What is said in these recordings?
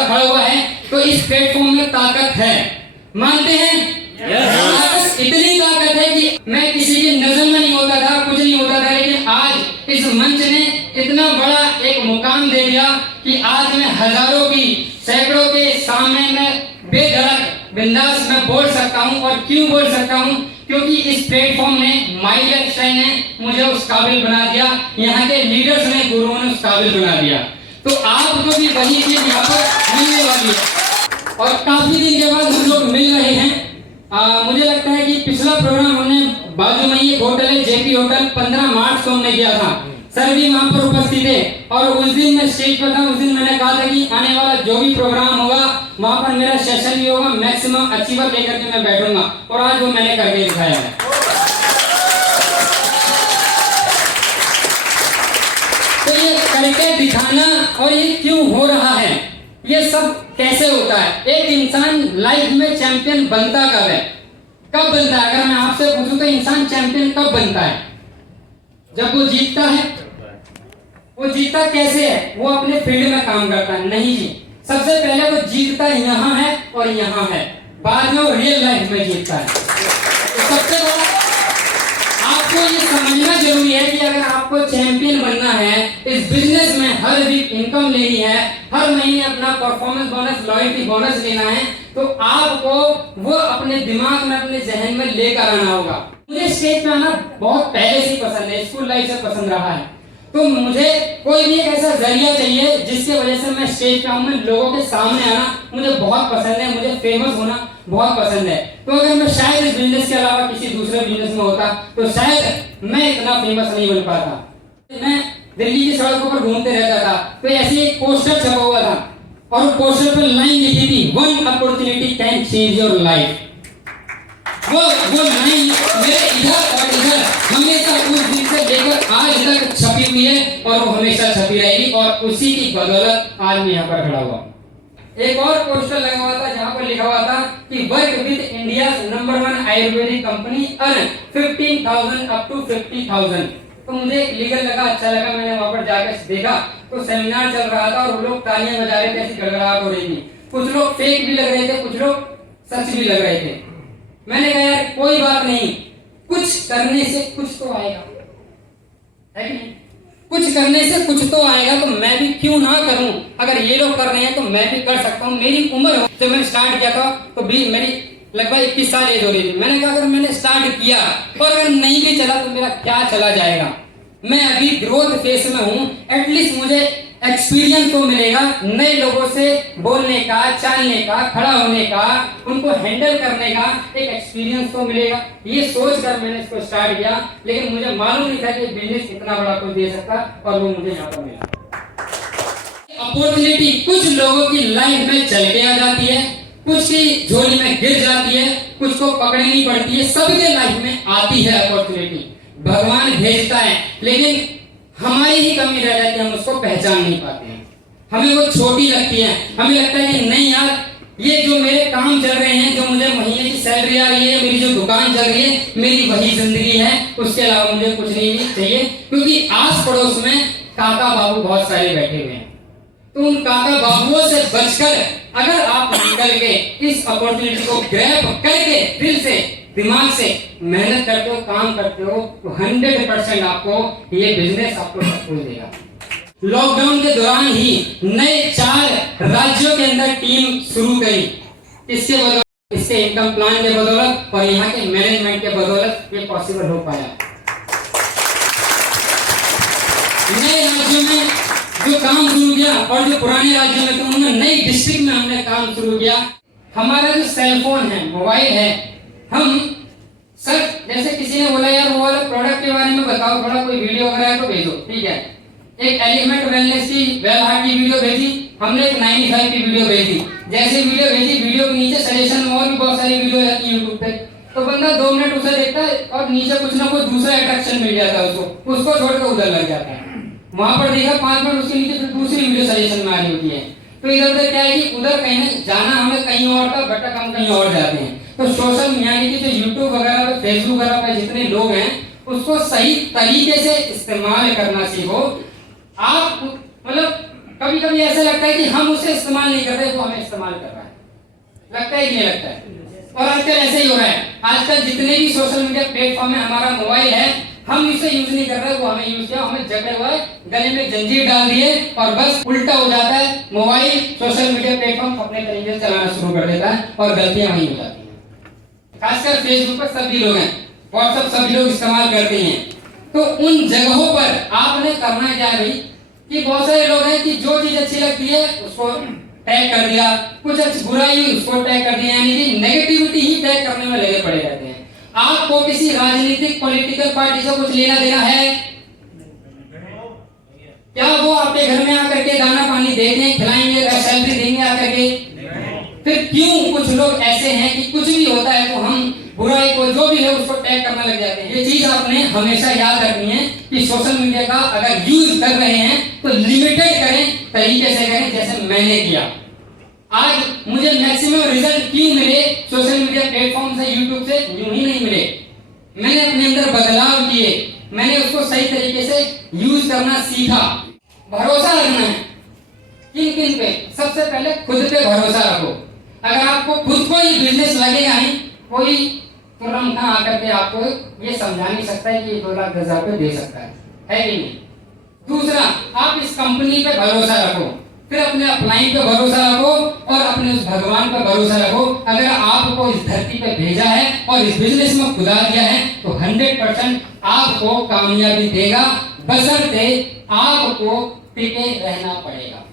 बंदा खड़ा हुआ है तो इस प्लेटफॉर्म में ताकत है, मानते हैं? ताकत इतनी ताकत है कि मैं किसी की नजर में नहीं होता था, कुछ नहीं होता था, लेकिन आज इस मंच ने इतना बड़ा एक मुकाम दे दिया कि आज मैं हजारों की, सैकड़ों के सामने मैं बेधड़क बिंदास मैं बोल सकता हूं। और क्यों बोल सकता हूं? क्योंकि इस प्लेटफॉर्म ने, माइकल एप्स्टाइन ने मुझे उस काबिल बना दिया, यहाँ के लीडर्स ने, गुरुओं ने उस काबिल बना दिया। तो आपको भी वही चीज यहाँ पर मिलने वाली है। और काफी दिन के बाद हम लोग मिल रहे हैं। मुझे लगता है कि पिछला प्रोग्राम हमने बाजू में ये होटल है जेपी होटल, 15 मार्च को हमने किया था। सर भी वहां पर उपस्थित थे और उस दिन मैं स्टेज पर था। उस दिन मैंने कहा था कि आने वाला जो भी प्रोग्राम होगा वहां पर मेरा सेशन भी होगा, मैक्सिमम अचीवर लेकर के मैं बैठूंगा, और आज वो मैंने करके दिखाया है। तो ये करके दिखाना और ये क्यों हो रहा है, ये सब कैसे होता है, एक इंसान लाइफ में चैंपियन बनता कब है, कब बनता है? अगर मैं आपसे पूछूं तो इंसान चैंपियन कब बनता है? जब वो जीतता है। वो जीतता कैसे है? वो अपने फील्ड में काम करता है? नहीं जी, सबसे पहले वो जीतता यहाँ है और यहाँ है, बाद में वो रियल लाइफ में जीतता है। तो सबसे बड़ा आपको ये समझना जरूरी है कि अगर आपको चैंपियन बनना है इस बिजनेस में, हर वीक इनकम लेनी है, हर महीने अपना परफॉर्मेंस बोनस, लॉयल्टी बोनस लेना है, तो आपको वो अपने दिमाग में, अपने जहन में लेकर आना होगा। मुझे स्टेज पे आना बहुत पहले से ही पसंद है, स्कूल लाइफ से पसंद रहा है। तो मुझे कोई भी एक ऐसा जरिया चाहिए जिसके वजह से मैं स्टेज पे आऊं, मैं लोगों के सामने आना मुझे बहुत पसंद है, मुझे फेमस होना बहुत पसंद है। तो अगर मैं शायद इस बिजनेस के अलावा किसी दूसरे बिजनेस में होता तो शायद मैं इतना फेमस नहीं बन पाता। मैं दिल्ली की सड़कों पर घूमते रहता था, तो ऐसे एक पोस्टर छपा हुआ था और पोस्टर पर लाइन लिखी थी, one opportunity can change your life. वो लाइन मेरे इधर और इधर हमेशा उस दिन से लेकर आज तक छपी हुई है और वो हमेशा छपी रहेगी, और उसी की बदौलत आज मैं यहाँ पर खड़ा हुआ। एक और पोस्टर लगा हुआ था जहाँ पर लिखा हुआ था कि work with India number 1 ayurvedic company, earn 15,000 up to 50,000। तो मुझे लीगल लगा, अच्छा लगा। मैंने वहां पर जाकर देखा तो सेमिनार चल रहा था और लोग तालियां बजा रहे थे, ऐसी गड़गड़ाहट हो रही थी। कुछ लोग फेक भी लग रहे थे, कुछ लोग सच भी लग रहे थे। मैंने कहा यार कोई बात नहीं, कुछ करने से कुछ तो आएगा, है कि नहीं? कुछ करने से कुछ तो आएगा, तो मैं भी क्यों ना करूं? अगर ये लोग कर रहे हैं तो मैं भी कर सकता हूं। मेरी उम्र जब मैंने स्टार्ट किया था तो भी मेरी लगभग 21 साल एज हो रही थी। मैंने कहा अगर मैंने स्टार्ट किया और अगर नहीं भी चला तो मेरा क्या चला जाएगा। मैं अभी ग्रोथ फेज में हूं, एटलीस्ट मुझे एक्सपीरियंस तो मिलेगा, नए लोगों से बोलने का, चालने का, खड़ा होने का, उनको हैंडल करने का एक एक्सपीरियंस तो मिलेगा। ये सोचकर मैंने इसको स्टार्ट किया, लेकिन मुझे मालूम नहीं था कि बिजनेस इतना बड़ा कुछ दे सकता, और वो मुझे यहाँ पर मिला। अपॉर्चुनिटी कुछ लोगों की लाइफ में चल के आ जाती है, कुछ की झोली में गिर जाती है, कुछ को पकड़नी पड़ती है, सबके लाइफ में आती है अपॉर्चुनिटी, भगवान भेजता है, लेकिन हमारी ही कमी रह जाती है, हम उसको पहचान नहीं पाते हैं। हमें वो छोटी लगती है, हमें लगता है कि नहीं यार, ये जो मेरे काम चल रहे हैं, जो मुझे महीने की सैलरी आ रही है, मेरी जो दुकान चल रही है, मेरी वही जिंदगी है, उसके अलावा मुझे कुछ नहीं चाहिए। क्योंकि आस पड़ोस में काका बाबू बहुत सारे बैठे हुए हैं, तो उन काका बाबुओं से बचकर अगर आप निकल के इस अपॉर्चुनिटी को ग्रैब करके दिल से, दिमाग से मेहनत करते हो, काम करते हो, तो 100% आपको ये बिजनेस आपको सक्सेस देगा। लॉकडाउन के दौरान ही नए 4 राज्यों के अंदर टीम शुरू करी। इसके बदौलत, इसके इनकम प्लान के बदौलत और यहाँ के मैनेजमेंट के बदौलत ये पॉसिबल हो पाया। नए राज्यों में जो काम शुरू किया और जो पुराने राज्यों में, तो उनमें नई डिस्ट्रिक्ट में हमने काम शुरू किया। हमारा जो सेलफोन है, मोबाइल है, हम सर जैसे किसी ने बोला यार वो वाला प्रोडक्ट के बारे में बताओ, थोड़ा कोई वीडियो वगैरह है तो भेजो, ठीक है। एक एलिमेंट वेलनेस की, वेल हार्ट की वीडियो भेजी, हमने एक 95 की वीडियो भेजी। जैसे वीडियो भेजी, वीडियो के नीचे सजेशन में और भी बहुत सारी वीडियो जाती है यूट्यूब पे, तो बंदा 2 मिनट उसे देखता है और नीचे कुछ ना कुछ दूसरा अट्रैक्शन मिल जाता है उसको छोड़कर उधर लग जाता है। वहां पर देखा 5 मिनट, उसके नीचे फिर दूसरी वीडियो सजेशन में आ रही होती है। तो इधर उधर क्या है कि उधर कहीं जाना हमें कहीं और था, बट हम कहीं और जाते हैं। तो सोशल मीडिया की जो यूट्यूब वगैरह पे, फेसबुक वगैरह पे जितने लोग हैं, उसको सही तरीके से इस्तेमाल करना सीखो। आप मतलब कभी कभी ऐसा लगता है कि हम उसे इस्तेमाल नहीं कर रहे, वो हमें इस्तेमाल कर रहा है। लगता है कि नहीं लगता है? और आजकल ऐसे ही हो रहा है। आजकल जितने भी सोशल मीडिया प्लेटफॉर्म है, हमारा मोबाइल है, हम इसे यूज नहीं कर रहे, वो हमें यूज किया, हमें जकड़े हुए गले में जंजीर डाल दिए और बस उल्टा हो जाता है। मोबाइल सोशल मीडिया प्लेटफॉर्म अपने तरीके से चलाना शुरू कर देता है और गलतियां वहीं हो जाती हैं। खासकर फेसबुक पर सभी लोग हैं, व्हाट्सएप सभी लोग इस्तेमाल करते हैं। तो उन जगहों पर आपने करना क्या है भाई, कि बहुत सारे लोग हैं कि जो चीज अच्छी लगती है उसको टैग कर दिया, कुछ अच्छी बुराई हुई उसको टैग कर दिया, यानी कि नेगेटिविटी ही टैग करने में लगे पड़े रहते हैं। आपको किसी राजनीतिक पॉलिटिकल पार्टी से कुछ लेना देना है क्या? वो आपके घर में आकर के दाना पानी देंगे, खिलाएंगे, सैलरी देंगे आकर के? फिर क्यों कुछ लोग ऐसे हैं कि कुछ भी होता है तो हम बुराई को जो भी है उसको टैग करने लग जाते हैं। ये चीज आपने हमेशा याद रखनी है कि सोशल मीडिया का अगर यूज कर रहे हैं तो लिमिटेड करें, तरीके से करें, जैसे मैंने किया। आज मुझे मैक्सिमम रिजल्ट क्यों मिले सोशल मीडिया प्लेटफॉर्म से, यूट्यूब से? यूं ही नहीं मिले, मैंने अपने अंदर बदलाव किए, मैंने उसको सही तरीके से यूज करना सीखा। भरोसा रखना है किन किन पे? सबसे पहले खुद पे भरोसा रखो। अगर आपको खुद को ही बिजनेस लगेगा नहीं, कोई तुरंत ना आकर के आपको ये समझा नहीं सकता है कि ये 2 लाख 10 हजार दे सकता है कि नहीं? दूसरा, आप इस कंपनी पे भरोसा रखो, फिर अपने अपलाइन पे भरोसा रखो और अपने उस भगवान पे भरोसा रखो। अगर आपको इस धरती पे भेजा है और इस बिजनेस में खुदा दिया है तो 100% आपको कामयाबी देगा, बशर्ते आपको टिके रहना पड़ेगा।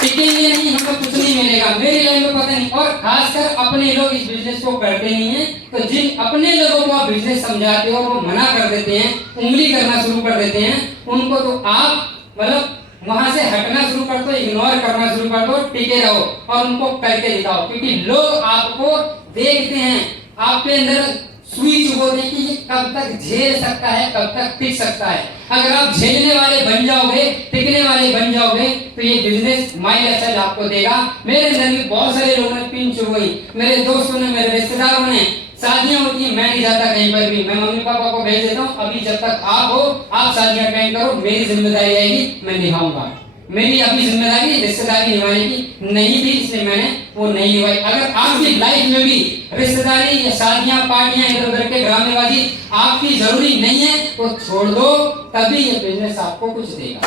टिकेंगे नहीं, हमें कुछ नहीं मिलेगा। मेरी लाइन में पता नहीं, और खासकर अपने लोग इस बिजनेस को करते नहीं है, तो जिन अपने लोगों को आप बिजनेस समझाते हो वो मना कर देते हैं, उंगली करना शुरू कर देते हैं, उनको तो आप मतलब वहां से हटना शुरू कर दो, इग्नोर करना शुरू कर दो, टिके रहो और उनको करके दिखाओ। क्योंकि लोग आपको देखते हैं, आपके अंदर सुई चुभोते हैं कि ये कब तक झेल सकता है, कब तक टिक सकता है। अगर आप झेलने वाले बन जाओगे, टिकने वाले बन जाओगे, तो ये बिजनेस माइल आपको देगा। मेरे अंदर भी बहुत सारे लोगों ने पिन चुभ गई, मेरे दोस्तों ने, मेरे रिश्तेदारों ने। शादियां होती है, मैं नहीं जाता कहीं पर भी, मैं मम्मी पापा को भेज देता हूँ, अभी जब तक आप हो आप शादियां अटेंड करो, मेरी जिम्मेदारी आएगी, मैं निभाऊंगा। मेरी अभी जिम्मेदारी रिश्तेदारी निभाने की नहीं थी, इसलिए मैंने वो नहीं निभाई। अगर आपकी लाइफ में भी रिश्तेदारी या शादियां, पार्टियां, इधर उधर के ड्रामेबाजी आपकी जरूरी नहीं है तो छोड़ दो, तभी ये बिजनेस आपको कुछ देगा।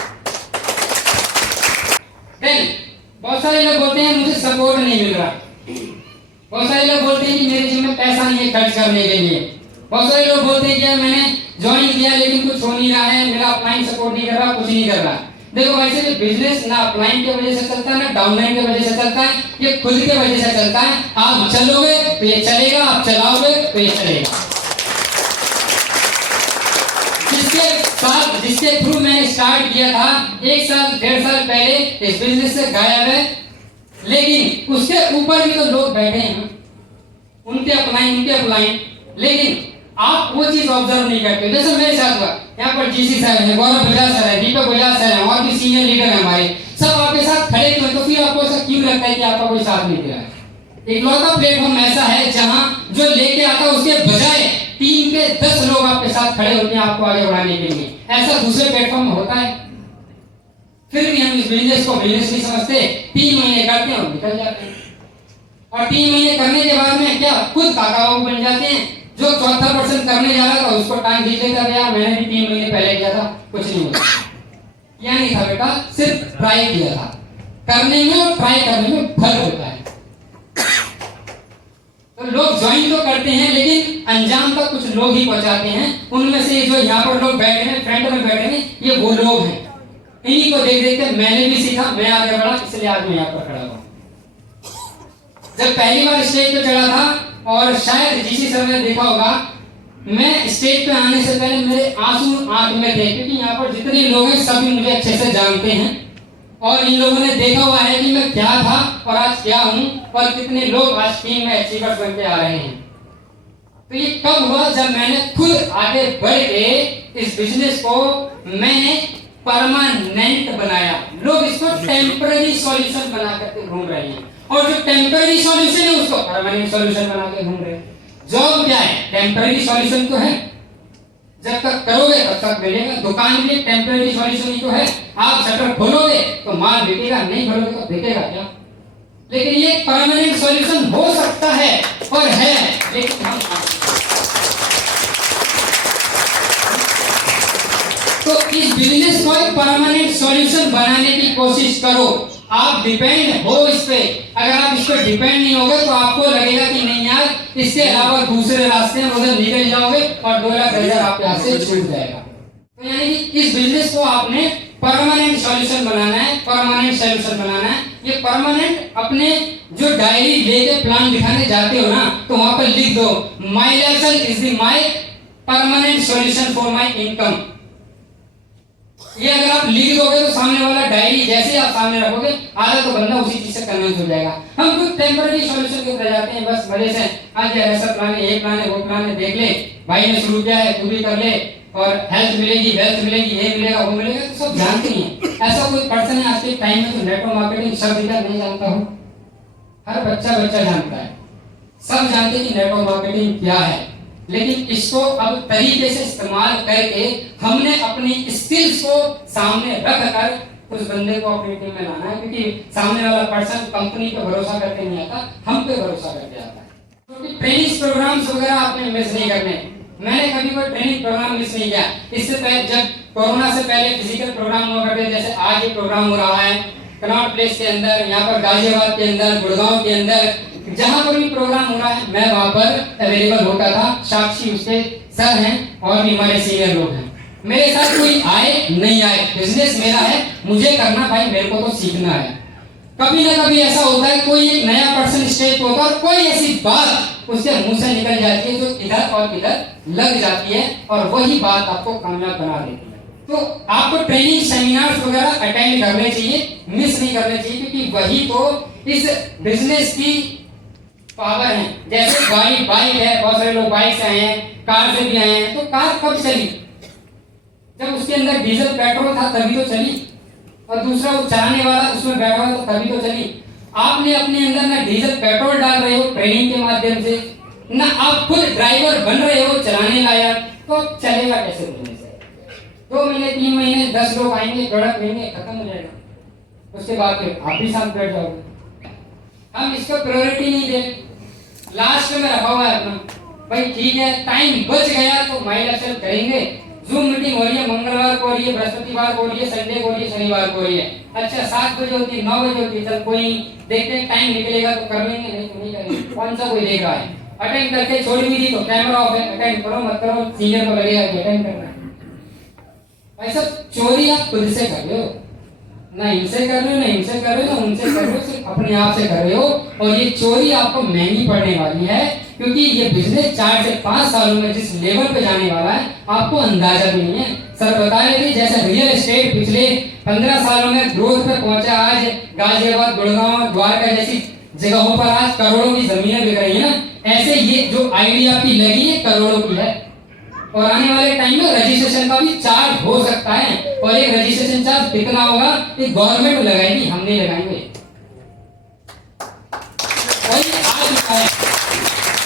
बहुत सारे लोग बोलते हैं मुझे सपोर्ट नहीं मिल रहा, बहुत सारे लोग बोलते हैं कि मेरे जिम में पैसा नहीं है खर्च करने के लिए, बहुत सारे लोग बोलते हैं कि मैंने ज्वाइन किया लेकिन कुछ हो नहीं रहा है, मेरा अपलाइन सपोर्ट नहीं कर रहा, कुछ नहीं कर रहा। देखो वैसे भी बिजनेस ना अपलाइन की वजह से चलता है ना डाउनलाइन की वजह से चलता है, ये खुद की वजह से चलता है। आप चलोगे तो ये चलेगा, आप चलाओगे तो ये चलेगा। जिसके थ्रू मैंने स्टार्ट किया था 1 साल 1.5 साल पहले, इस बिजनेस से गायब है, लेकिन उसके ऊपर भी तो लोग बैठे हैं, उनके अपलाइन, लेकिन आप वो चीज ऑब्जर्व नहीं करते। जैसे मेरे साथ हुआ, यहाँ पर जीसी साहब है, गौरव बजाज सर है, दीपक बजाज सर है, और भी सीनियर लीडर है हमारे, सब आपके साथ खड़े क्यों? तो फिर आपको ऐसा क्यों लगता है कि आपका कोई साथ नहीं दे रहा है? इकलौता प्लेटफॉर्म ऐसा है जहां जो लेके आता है उसके बजाय 3 के 10 लोग आपके साथ खड़े होते हैं आपको आगे बढ़ाने के लिए। ऐसा दूसरे प्लेटफॉर्म में होता है? फिर भी हम इस बिजनेस को बिजनेस नहीं समझते, 3 महीने करते हैं और निकल जाते हैं, और 3 महीने करने के बाद में क्या खुद काका बाबू बन जाते हैं। जो चौथा पर्सन करने जा रहा था उसको टाइम दीजिए था, यार मैंने भी 3 महीने पहले किया था, कुछ नहीं हुआ। क्या नहीं था बेटा, सिर्फ ट्राई किया था। करने में और ट्राई करने में फर्क होता है। तो लोग ज्वाइन तो करते हैं लेकिन अंजाम तक कुछ लोग ही पहुंचाते हैं। उनमें से जो यहाँ पर लोग बैठे हैं, फ्रंट में बैठे हैं, ये वो लोग हैं। इन्हीं को देख देख के मैंने भी सीखा, मैं आगे बढ़ा, इसलिए आज मैं यहाँ पर खड़ा हुआ। जब पहली बार स्टेज पे चढ़ा था, और शायद जीसी सर ने देखा होगा, मैं स्टेज पे आने से पहले मेरे आंसू आंख में थे, क्योंकि यहाँ पर जितने लोग हैं सभी मुझे अच्छे से जानते हैं और इन लोगों ने देखा हुआ है कि मैं क्या था और आज क्या हूँ, और कितने लोग आज टीम में अचीवर्स बन के आ रहे हैं। तो ये कब हुआ? जब मैंने खुद आगे बढ़ के इस बिजनेस को मैंने परमानेंट बनाया। लोग इसको टेम्पररी सॉल्यूशन बना करके घूम रहे हैं, और जो टेम्पररी सॉल्यूशन है उसको परमानेंट सॉल्यूशन बना के घूम रहे हैं। जॉब क्या है? टेम्पररी सॉल्यूशन तो है। जब तक करोगे तब तक मिलेगा। दुकान भी एक टेम्परेरी सॉल्यूशन ही तो है। आप शटर खोलोगे तो माल बिकेगा, नहीं खोलोगे तो बिकेगा क्या? लेकिन ये परमानेंट सॉल्यूशन हो सकता है और है, लेकिन हम तो इस बिजनेस को एक परमानेंट सॉल्यूशन बनाने की कोशिश करो। आप डिपेंड हो इस पे। अगर आप इस पे डिपेंड नहीं होगे तो आपको लगेगा कि नहीं यार, इसके अलावा दूसरे रास्ते में उधर निकल जाओगे और 2 लाख हजार आपके हाथ से छूट जाएगा। तो यानी कि इस बिजनेस को आपने परमानेंट सॉल्यूशन बनाना है, परमानेंट सॉल्यूशन बनाना है। ये परमानेंट अपने जो डायरी लेके प्लान दिखाने जाते हो ना, तो वहां पर लिख दो my license is the my permanent solution for my income. ये अगर आप लिख दोगे तो सामने वाला डायरी जैसे आप सामने रखोगे, आधा तो बंदा उसी चीज से कन्विंस हो जाएगा। हम कुछ टेम्पररी सॉल्यूशन के ऊपर जाते हैं, बस मजे से आज ऐसा प्लान है, ये प्लान है, वो प्लान है, देख ले भाई ने शुरू किया है, तू भी कर ले, और हेल्थ मिलेगी, वेल्थ मिलेगी, ये मिलेगा, वो मिलेगा, तो सब जानते ही हैं। ऐसा कोई पर्सन है आज के टाइम में जो नेटवर्क मार्केटिंग शब्द नहीं जानता हो? हर बच्चा जानता है, सब जानते हैं कि नेटवर्क मार्केटिंग क्या है। लेकिन इसको अब तरीके से इस्तेमाल करके हमने अपनी स्किल्स को सामने रख कर उस बंदे को अपनी टीम में लाना है, क्योंकि सामने वाला पर्सन कंपनी पे भरोसा करके नहीं आता, हम पे भरोसा करके आता है। क्योंकि ट्रेनिंग प्रोग्राम्स वगैरह आपने मिस नहीं करने। मैंने कभी कोई ट्रेनिंग प्रोग्राम मिस नहीं किया। इससे पहले जब कोरोना से पहले फिजिकल प्रोग्राम हुआ करते, जैसे आज ये प्रोग्राम हो रहा है कनॉट प्लेस के अंदर, यहाँ पर गाजियाबाद के अंदर, गुड़गांव के अंदर, जहां पर भी प्रोग्राम हो रहा है मैं वहां पर अवेलेबल होता था। साक्षी उसके सर हैं और भी हमारे सीनियर लोग हैं। मेरे साथ कोई आए नहीं आए, बिजनेस मेरा है, मुझे करना भाई, मेरे को तो सीखना है। कभी ना कभी ऐसा होता है कोई एक नया पर्सन स्टेज पे होता है और कोई ऐसी बात उसके मुंह से निकल जाती है जो इधर और इधर लग जाती है और वही बात आपको कामयाब बना देती है। तो आपको ट्रेनिंग सेमिनार्स वगैरह अटेंड करने चाहिए, मिस नहीं करने चाहिए, क्योंकि वही तो इस बिजनेस की पावर है। जैसे गाड़ी बाइक है, बहुत सारे लोग बाइक से आए हैं, कार से भी आए हैं। तो कार कब चली? जब उसके अंदर डीजल पेट्रोल था तभी तो चली, और दूसरा वो चलाने वाला उसमें बैठा हुआ तो तभी तो चली। आपने अपने अंदर ना डीजल पेट्रोल डाल रहे हो ट्रेनिंग के माध्यम से, ना आप खुद ड्राइवर बन रहे हो चलाने लायक, तो चलेगा कैसे बिजनेस? 2 महीने 3 महीने 10 लोग आएंगे, प्रोडक्ट लेंगे, खत्म हो जाएगा। उसके बाद फिर आप भी साथ बैठ जाओगे। हम इसको प्रायोरिटी नहीं दे, लास्ट में रखा हुआ है अपना, भाई ठीक है टाइम बच गया तो माइल एक्सेल करेंगे। जूम मीटिंग हो रही है, मंगलवार को हो रही है, बृहस्पतिवार को हो रही है, संडे को हो रही है, शनिवार को हो रही है। अच्छा 7 बजे होती है, 9 बजे होती है, चल कोई देखते हैं टाइम निकलेगा तो कर लेंगे, नहीं तो नहीं करेंगे। कौन सा कोई देख रहा है? अटेंड करके छोड़ भी दी तो कैमरा ऑफ है, अटेंड करो मत करो, सीनियर को लगेगा कि अटेंड करना है। ऐसा चोरी आप खुद से कर रहे हो, ना इनसे कर रहे हो, ना इनसे कर रहे हो, ना उनसे कर रहे हो, सिर्फ अपने आप से कर रहे हो। और ये चोरी आपको महंगी पड़ने वाली है, क्योंकि ये बिजनेस 4 से 5 सालों में जिस लेवल पे जाने वाला है आपको अंदाजा भी नहीं है। सर बता रहे थे जैसे रियल एस्टेट पिछले 15 सालों में ग्रोथ पे पहुंचा, आज गाजियाबाद, गुड़गांव, द्वारका जैसी जगहों पर आज करोड़ों की जमीनें बिक रही है ना, ऐसे ये जो आइडिया आपकी लगी है करोड़ों की है। और आने वाले टाइम में रजिस्ट्रेशन का भी चार्ज हो सकता है, और एक रजिस्ट्रेशन चार्ज कितना होगा ये गवर्नमेंट लगाएगी, हम नहीं लगाएंगे। और ये आ चुका है,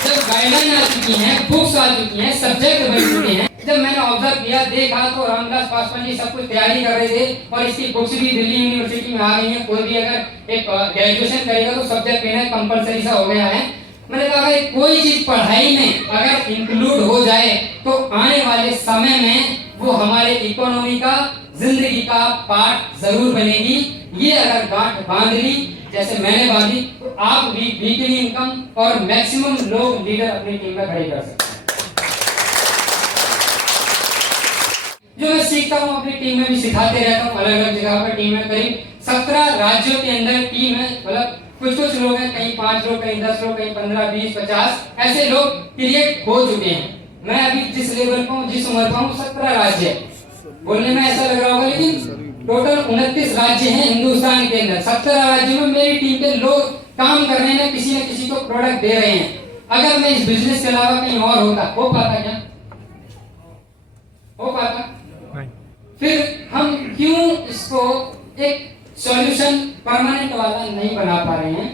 जब गाइडलाइन आ चुकी हैं, बुक्स आ चुकी हैं, सब्जेक्ट बन चुके हैं। जब मैंने ऑब्जर्व किया, देखा तो रामदास पासवान जी सब कुछ तैयारी कर रहे थे और इसकी बुक्स भी दिल्ली यूनिवर्सिटी में आ गई हैं। कोई भी अगर एक ग्रेजुएशन करेगा तो सब्जेक्ट लेना कंपलसरी सा हो गया है। मैंने कहा अगर कोई चीज पढ़ाई में अगर इंक्लूड हो जाए तो आने वाले समय में वो हमारे इकोनॉमी का, जिंदगी का पार्ट जरूर बनेगी। ये अगर गांठ बांध ली जैसे मैंने बांधी तो आप भी वीकली इनकम और मैक्सिमम लोग लीडर अपनी टीम में खड़े कर सकते हैं। जो मैं सीखता हूँ अपनी टीम में भी सिखाते रहता हूँ, अलग अलग जगह पर टीम में करीब 17 राज्यों के अंदर टीम है। मतलब कुछ लोग हैं, कहीं 5 लोग, कहीं 10 लोग, कहीं 15, 20, 50 ऐसे लोग क्रिएट हो चुके हैं। मैं अभी जिस लेवल पर हूँ, जिस उम्र पर हूँ, 17 राज्य बोलने में ऐसा लग रहा होगा, लेकिन टोटल 29 राज्य हैं हिंदुस्तान के अंदर। 17 राज्यों में मेरी टीम के लोग काम कर रहे हैं, किसी न किसी को प्रोडक्ट दे रहे हैं। अगर मैं इस बिजनेस के अलावा कहीं और होता, हो पाता क्या? हो पाता? फिर हम क्यों इसको एक सॉल्यूशन परमानेंट वाला नहीं बना पा रहे हैं?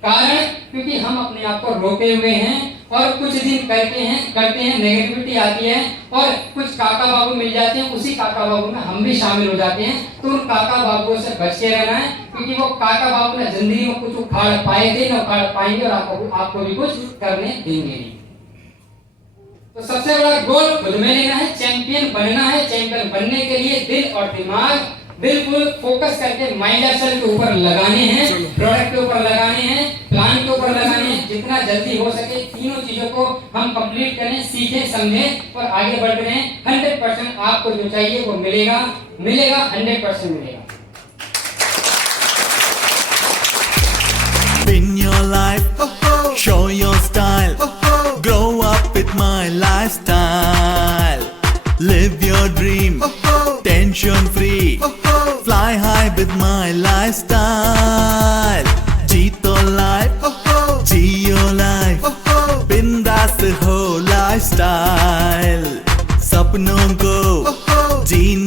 कारण क्योंकि हम अपने आप को रोके हुए हैं और कुछ दिन करते हैं नेगेटिविटी आती है और कुछ काका बाबू मिल जाते हैं, उसी काका बाबू में हम भी शामिल हो जाते हैं। तो उन काका बाबुओं से बच के रहना है, क्योंकि वो काका बाबू ने जिंदगी में कुछ उखाड़ पाए थे न उखाड़ पाएंगे और आपको भी कुछ करने देंगे नहीं। तो सबसे बड़ा गोल खुद में लेना है, चैंपियन बनना है। चैंपियन बनने के लिए दिल और दिमाग बिल्कुल फोकस करके माइंड एक्शन के ऊपर लगाने हैं, प्रोडक्ट के ऊपर लगाने हैं, प्लान के ऊपर लगाने हैं। जितना जल्दी हो सके तीनों चीजों को हम कंप्लीट करें, सीखें, समझें और आगे बढ़ रहे हैं। 100% आपको जो चाहिए वो मिलेगा 100% मिलेगा। Win your life, show your style, grow up with my lifestyle. Live your dream, tension free, fly high with my lifestyle. जीतो life, जियो life, बिंदास हो lifestyle. सपनों को जीना